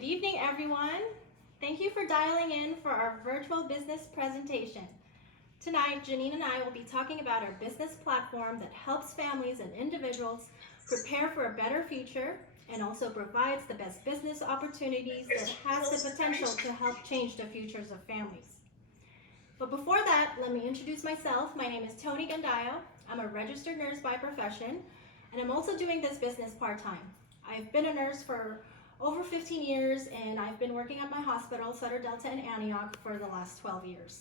Good evening, everyone. Thank you for dialing in for our virtual business presentation. Tonight, Janine and I will be talking about our business platform that helps families and individuals prepare for a better future and also provides the best business opportunities that has the potential to help change the futures of families. But before that, let me introduce myself. My name is Tony Gandayo. I'm a registered nurse by profession, and I'm also doing this business part-time. I've been a nurse for over 15 years, and I've been working at my hospital, Sutter Delta in Antioch, for the last 12 years.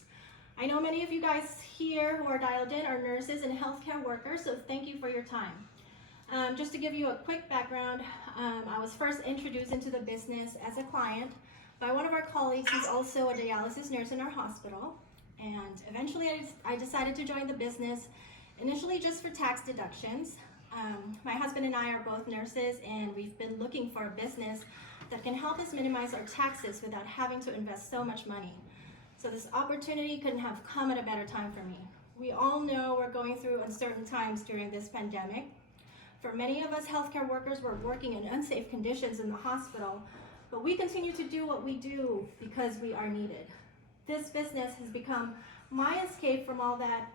I know many of you guys here who are dialed in are nurses and healthcare workers, so thank you for your time. Just to give you a quick background, I was first introduced into the business as a client by one of our colleagues who's also a dialysis nurse in our hospital. And eventually I decided to join the business, initially just for tax deductions. My husband and I are both nurses, and we've been looking for a business that can help us minimize our taxes without having to invest so much money. So this opportunity couldn't have come at a better time for me. We all know we're going through uncertain times during this pandemic. For many of us healthcare workers, we're working in unsafe conditions in the hospital, but we continue to do what we do because we are needed. This business has become my escape from all that,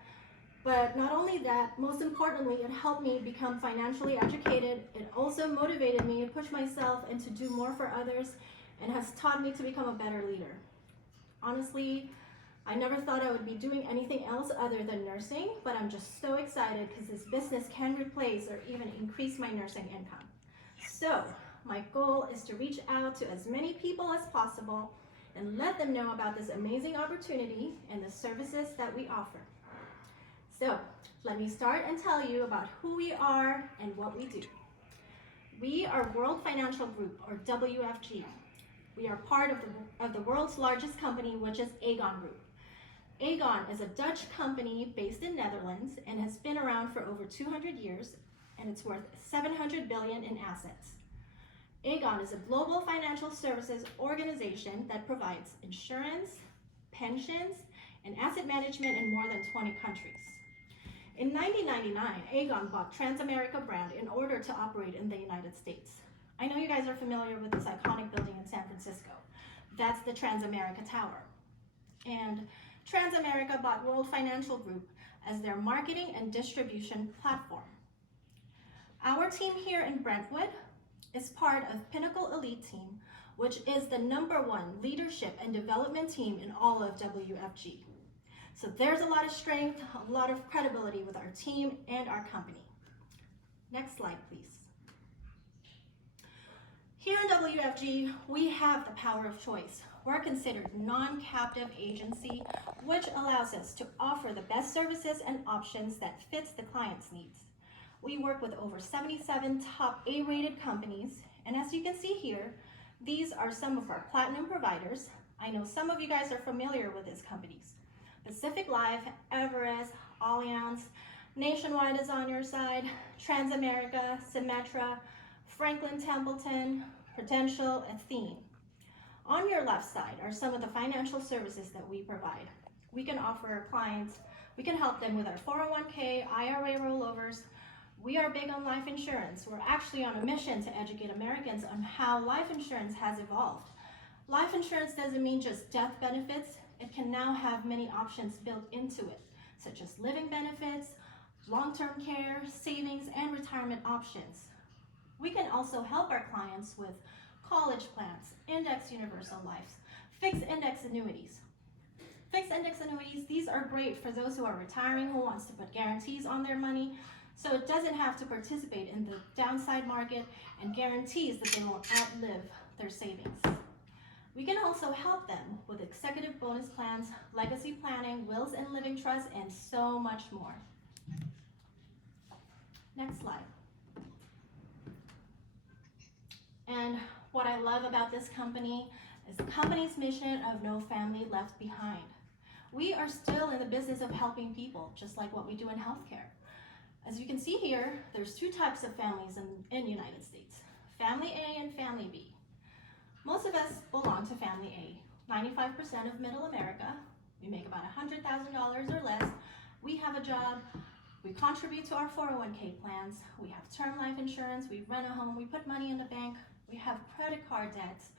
but not only that, most importantly, it helped me become financially educated. It also motivated me to push myself and to do more for others, and has taught me to become a better leader. Honestly, I never thought I would be doing anything else other than nursing, but I'm just so excited because this business can replace or even increase my nursing income. So my goal is to reach out to as many people as possible and let them know about this amazing opportunity and the services that we offer. So let me start and tell you about who we are and what we do. We are World Financial Group, or WFG. We are part of the world's largest company, which is Aegon Group. Aegon is a Dutch company based in Netherlands and has been around for over 200 years, and it's worth 700 billion in assets. Aegon is a global financial services organization that provides insurance, pensions, and asset management in more than 20 countries. In 1999, Aegon bought Transamerica brand in order to operate in the United States. I know you guys are familiar with this iconic building in San Francisco. That's the Transamerica Tower. And Transamerica bought World Financial Group as their marketing and distribution platform. Our team here in Brentwood is part of Pinnacle Elite Team, which is the #1 leadership and development team in all of WFG. So there's a lot of strength, a lot of credibility with our team and our company. Next slide, please. Here in WFG, we have the power of choice. We're considered non-captive agency, which allows us to offer the best services and options that fits the client's needs. We work with over 77 top A-rated companies, and as you can see here, these are some of our platinum providers. I know some of you guys are familiar with these companies. Pacific Life, Everest, Allianz, Nationwide is on your side, Transamerica, Symetra, Franklin Templeton, Prudential, Athene. On your left side are some of the financial services that we provide. We can offer our clients, we can help them with our 401k, IRA rollovers. We are big on life insurance. We're actually on a mission to educate Americans on how life insurance has evolved. Life insurance doesn't mean just death benefits. It can now have many options built into it, such as living benefits, long-term care, savings, and retirement options. We can also help our clients with college plans, index universal lives, fixed index annuities. Fixed index annuities, these are great for those who are retiring, who wants to put guarantees on their money, so it doesn't have to participate in the downside market, and guarantees that they won't outlive their savings. We can also help them with executive bonus plans, legacy planning, wills and living trusts, and so much more. Next slide. And what I love about this company is the company's mission of no family left behind. We are still in the business of helping people, just like what we do in healthcare. As you can see here, there's 2 types of families in the United States, Family A and Family B. Most of us belong to Family A. 95% of middle America, we make about $100,000 or less. We have a job, we contribute to our 401k plans, we have term life insurance, we rent a home, we put money in the bank, we have credit card debts.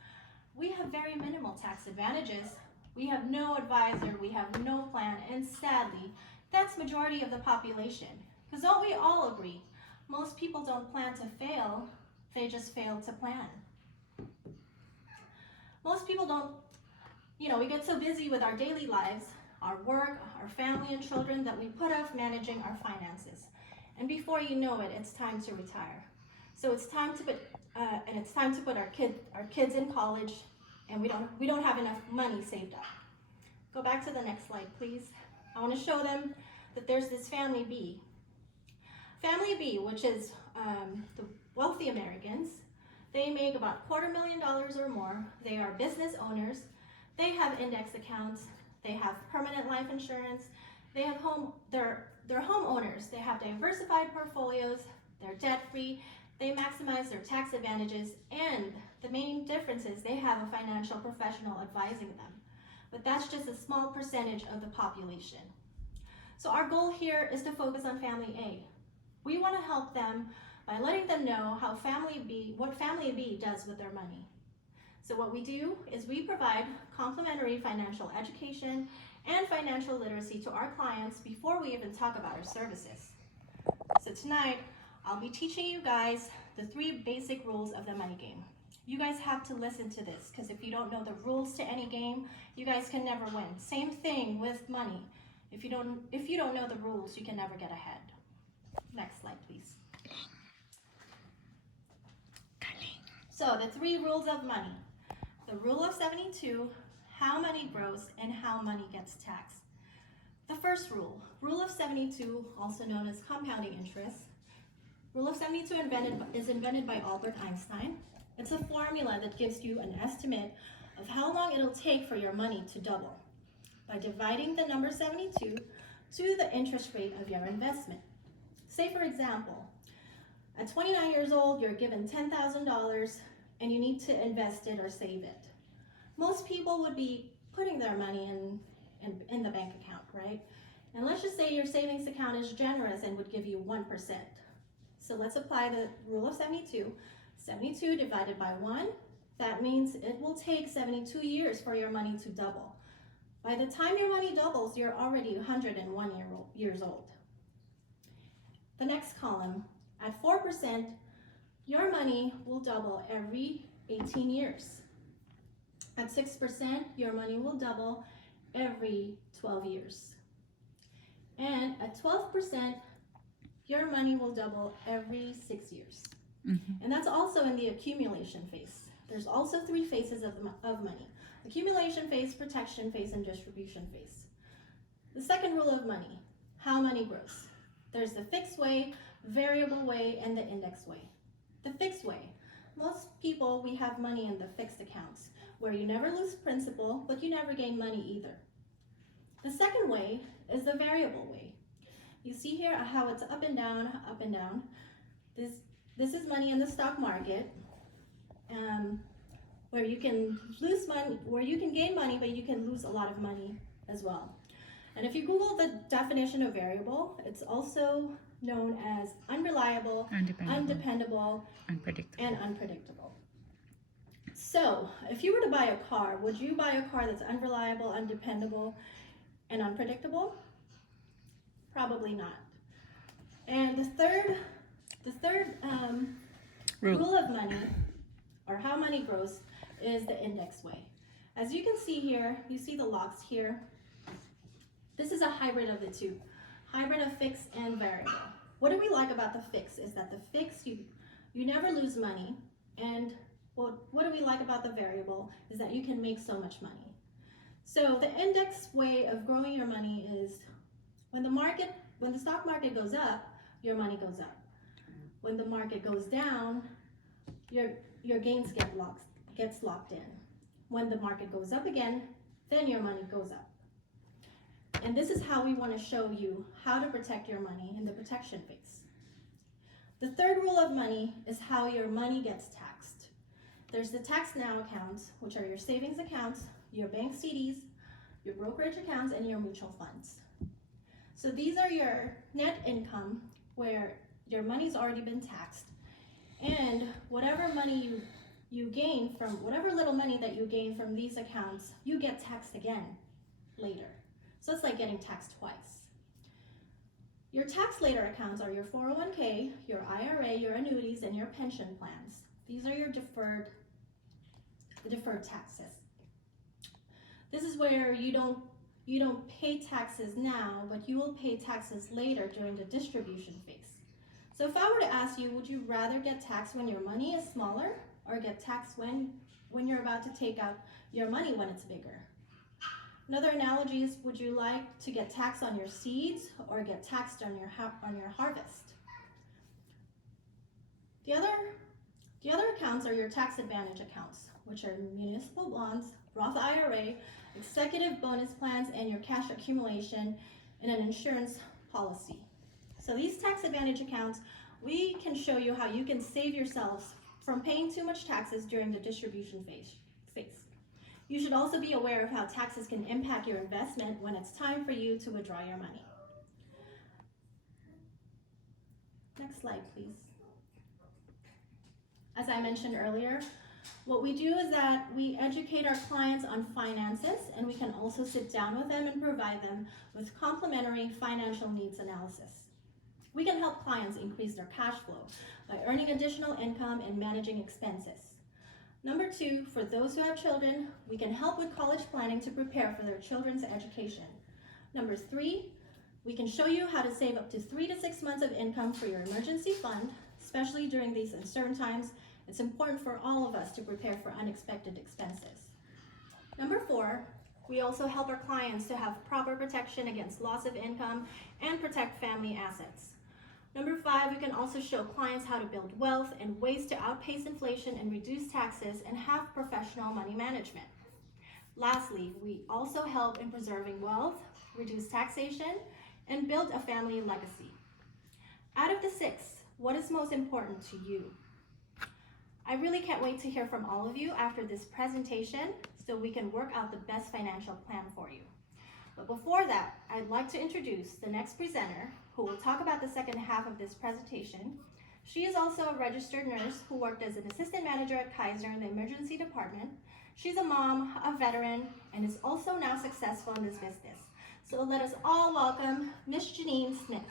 we have very minimal tax advantages. We have no advisor, we have no plan, and sadly, that's majority of the population. Because don't we all agree? Most people don't plan to fail, they just fail to plan. Most people don't, we get so busy with our daily lives, our work, our family and children, that we put off managing our finances. And before you know it, it's time to retire. So it's time to put our kids in college, and we don't have enough money saved up. Go back to the next slide, please. I want to show them that there's this family B. Family B, which is the wealthy Americans. They make about $250,000 or more. They are business owners. They have index accounts. They have permanent life insurance. They have they're homeowners. They have diversified portfolios. They're debt-free. They maximize their tax advantages, and the main difference is they have a financial professional advising them. But that's just a small percentage of the population. So our goal here is to focus on Family A. We want to help them by letting them know what Family B does with their money. So what we do is we provide complimentary financial education and financial literacy to our clients before we even talk about our services. So tonight, I'll be teaching you guys the 3 basic rules of the money game. You guys have to listen to this, because if you don't know the rules to any game, you guys can never win. Same thing with money. If you don't know the rules, you can never get ahead. Next slide, please. So the 3 rules of money. The rule of 72, how money grows and how money gets taxed. The first rule of 72, also known as compounding interest. Rule of 72 is invented by Albert Einstein. It's a formula that gives you an estimate of how long it'll take for your money to double by dividing the number 72 to the interest rate of your investment. Say, for example, at 29 years old, you're given $10,000 and you need to invest it or save it. Most people would be putting their money in the bank account, right? And let's just say your savings account is generous and would give you 1%. So let's apply the rule of 72. 72 divided by 1, that means it will take 72 years for your money to double. By the time your money doubles, you're already 101 years old. The next column, at 4%, your money will double every 18 years. At 6%, your money will double every 12 years. And at 12%, your money will double every 6 years. Mm-hmm. And that's also in the accumulation phase. There's also 3 phases of money: accumulation phase, protection phase, and distribution phase. The second rule of money, how money grows. There's the fixed way, variable way, and the index way. The fixed way. Most people, we have money in the fixed accounts, where you never lose principal, but you never gain money either. The second way is the variable way. You see here how it's up and down, up and down. This is money in the stock market, where you can lose money, where you can gain money, but you can lose a lot of money as well. And if you Google the definition of variable, it's also known as unreliable, undependable, and unpredictable. So, if you were to buy a car, would you buy a car that's unreliable, undependable, and unpredictable? Probably not. And the third rule of money, or how money grows, is the index way. As you can see here, you see the locks here. This is a hybrid of the two, hybrid of fixed and variable. What do we like about the fixed is that the fixed, you never lose money, and what do we like about the variable is that you can make so much money. So the index way of growing your money is when the stock market goes up, your money goes up. When the market goes down, your gains gets locked in. When the market goes up again, then your money goes up. And this is how we want to show you how to protect your money in the protection phase. The third rule of money is how your money gets taxed. There's the tax now accounts, which are your savings accounts, your bank CDs, your brokerage accounts, and your mutual funds. So these are your net income, where your money's already been taxed, and whatever money you gain from whatever little money that you gain from these accounts, you get taxed again later. So it's like getting taxed twice. Your tax later accounts are your 401k, your IRA, your annuities, and your pension plans. These are your deferred taxes. This is where you don't pay taxes now, but you will pay taxes later during the distribution phase. So if I were to ask you, would you rather get taxed when your money is smaller or get taxed when you're about to take out your money when it's bigger? Another analogy is, would you like to get taxed on your seeds or get taxed on your harvest? The other accounts are your tax advantage accounts, which are municipal bonds, Roth IRA, executive bonus plans, and your cash accumulation in an insurance policy. So these tax advantage accounts, we can show you how you can save yourselves from paying too much taxes during the distribution phase. You should also be aware of how taxes can impact your investment when it's time for you to withdraw your money. Next slide, please. As I mentioned earlier, what we do is that we educate our clients on finances, and we can also sit down with them and provide them with complimentary financial needs analysis. We can help clients increase their cash flow by earning additional income and managing expenses. Number 2, for those who have children, we can help with college planning to prepare for their children's education. Number 3, we can show you how to save up to 3 to 6 months of income for your emergency fund, especially during these uncertain times. It's important for all of us to prepare for unexpected expenses. Number 4, we also help our clients to have proper protection against loss of income and protect family assets. Number 5, we can also show clients how to build wealth and ways to outpace inflation and reduce taxes and have professional money management. Lastly, we also help in preserving wealth, reduce taxation, and build a family legacy. Out of the 6, what is most important to you? I really can't wait to hear from all of you after this presentation so we can work out the best financial plan for you. But before that, I'd like to introduce the next presenter who will talk about the second half of this presentation. She is also a registered nurse who worked as an assistant manager at Kaiser in the emergency department. She's a mom, a veteran, and is also now successful in this business. So let us all welcome Miss Janine Smith.